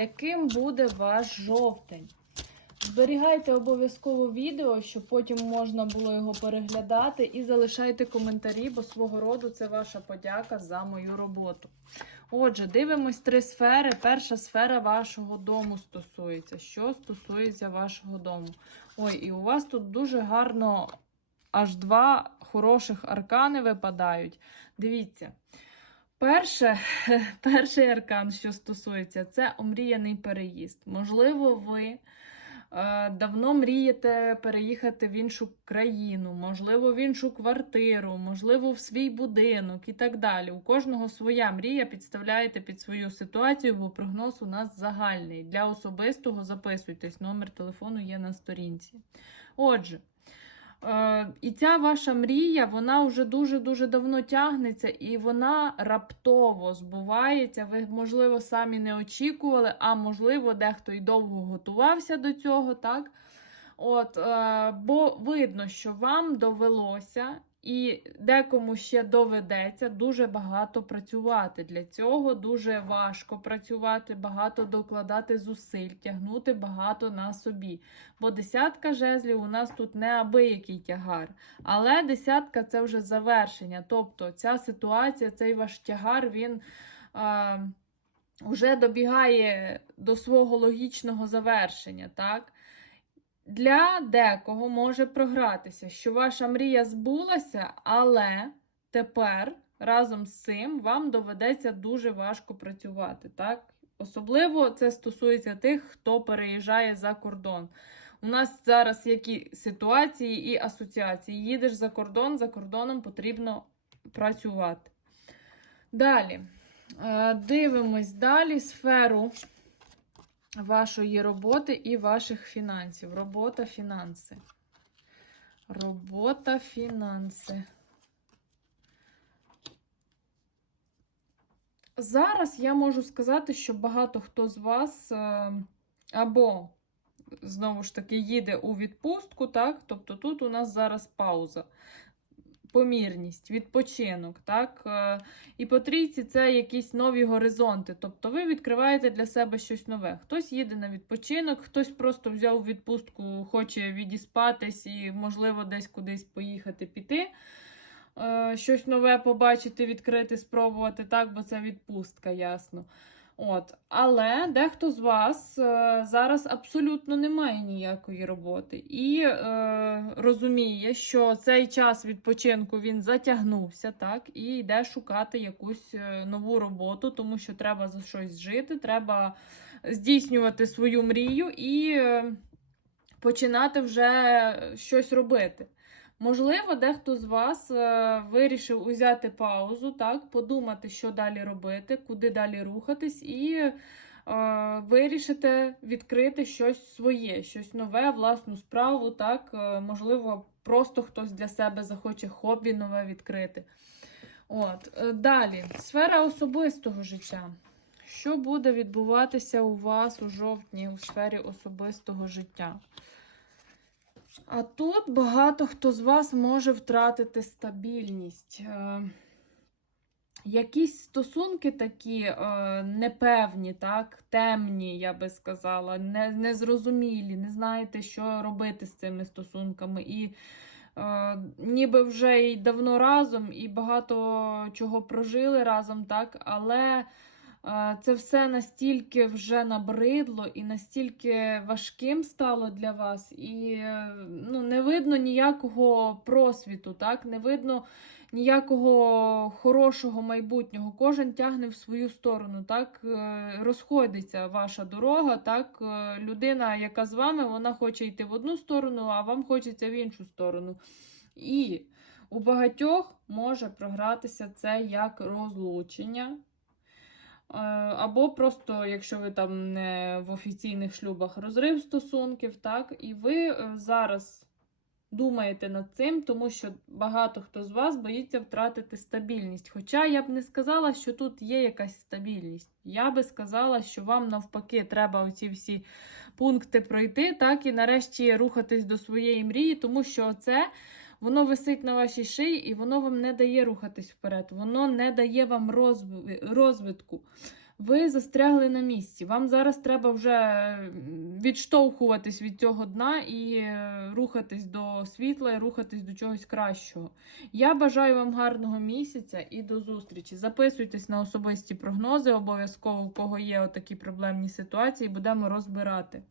яким буде ваш жовтень. Зберігайте обов'язково відео, щоб потім можна було його переглядати, і залишайте коментарі, бо свого роду це ваша подяка за мою роботу. Отже, дивимось три сфери. Перша сфера вашого дому стосується. Що стосується вашого дому? Ой, і у вас тут дуже гарно аж два хороших аркани випадають. Дивіться. Перше, перший аркан, що стосується, це омріяний переїзд. Можливо, ви е, давно мрієте переїхати в іншу країну, можливо, в іншу квартиру, можливо, в свій будинок і так далі. У кожного своя мрія підставляєте під свою ситуацію, бо прогноз у нас загальний. Для особистого записуйтесь, номер телефону є на сторінці. Отже. Е, І ця ваша мрія, вона вже дуже-дуже давно тягнеться, і вона раптово збувається. Ви, можливо, самі не очікували, а можливо, дехто й довго готувався до цього, так? От, е, бо видно, що вам довелося, і декому ще доведеться дуже багато працювати. Для цього дуже важко працювати, багато докладати зусиль, тягнути багато на собі. Бо десятка жезлів у нас тут не абиякий тягар. Але десятка це вже завершення. Тобто ця ситуація, цей ваш тягар, він. Е, вже добігає до свого логічного завершення, так? Для декого може програтися, що ваша мрія збулася, але тепер разом з цим вам доведеться дуже важко працювати. так? Особливо це стосується тих, хто переїжджає за кордон. У нас зараз які ситуації і асоціації. Їдеш за кордон, за кордоном потрібно працювати. Далі. Е, Дивимось далі сферу вашої роботи і ваших фінансів. Робота, фінанси. Робота, фінанси. Зараз я можу сказати, що багато хто з вас е, або, знову ж таки, їде у відпустку, так? Тобто тут у нас зараз пауза помірність, відпочинок, так? Е, І по трійці це якісь нові горизонти. Тобто ви відкриваєте для себе щось нове. Хтось їде на відпочинок, хтось просто взяв відпустку, хоче відіспатись і, можливо, десь кудись поїхати піти. Е, Щось нове побачити, відкрити, спробувати, так, бо це відпустка, ясно. От. Але дехто з вас е, зараз абсолютно не має ніякої роботи і е, розуміє, що цей час відпочинку він затягнувся, так, і йде шукати якусь е, нову роботу, тому що треба за щось жити, треба здійснювати свою мрію і е, починати вже щось робити. Можливо, дехто з вас е, вирішив узяти паузу, так, подумати, що далі робити, куди далі рухатись, і е, вирішите відкрити щось своє, щось нове, власну справу. так, е, Можливо, просто хтось для себе захоче хобі нове відкрити. От, е, Далі, сфера особистого життя. Що буде відбуватися у вас у жовтні у сфері особистого життя? А тут багато хто з вас може втратити стабільність. Е, Якісь стосунки такі е, непевні, так, темні, я би сказала, не, незрозумілі, не знаєте, що робити з цими стосунками. І е, ніби вже й давно разом, і багато чого прожили разом, так, але. Це все настільки вже набридло і настільки важким стало для вас, і е, ну, не видно ніякого просвіту, так? не видно ніякого хорошого майбутнього. Кожен тягне в свою сторону. так? Е, Розходиться ваша дорога. так? Е, Людина, яка з вами, вона хоче йти в одну сторону, а вам хочеться в іншу сторону. І у багатьох може програтися це як розлучення. Е, Або просто, якщо ви там не в офіційних шлюбах розрив стосунків, так, і ви е, зараз думаєте над цим, тому що багато хто з вас боїться втратити стабільність. Хоча я б не сказала, що тут є якась стабільність. Я би сказала, що вам навпаки треба оці всі пункти пройти, так, і нарешті рухатись до своєї мрії, тому що це воно висить на вашій шиї і воно вам не дає рухатись вперед, воно не дає вам розвитку. ви застрягли на місці. Вам зараз треба вже відштовхуватись від цього дна і е, рухатись до світла, і рухатись до чогось кращого. Я бажаю вам гарного місяця і до зустрічі. Записуйтесь на особисті прогнози, обов'язково у кого є отакі проблемні ситуації, будемо розбирати.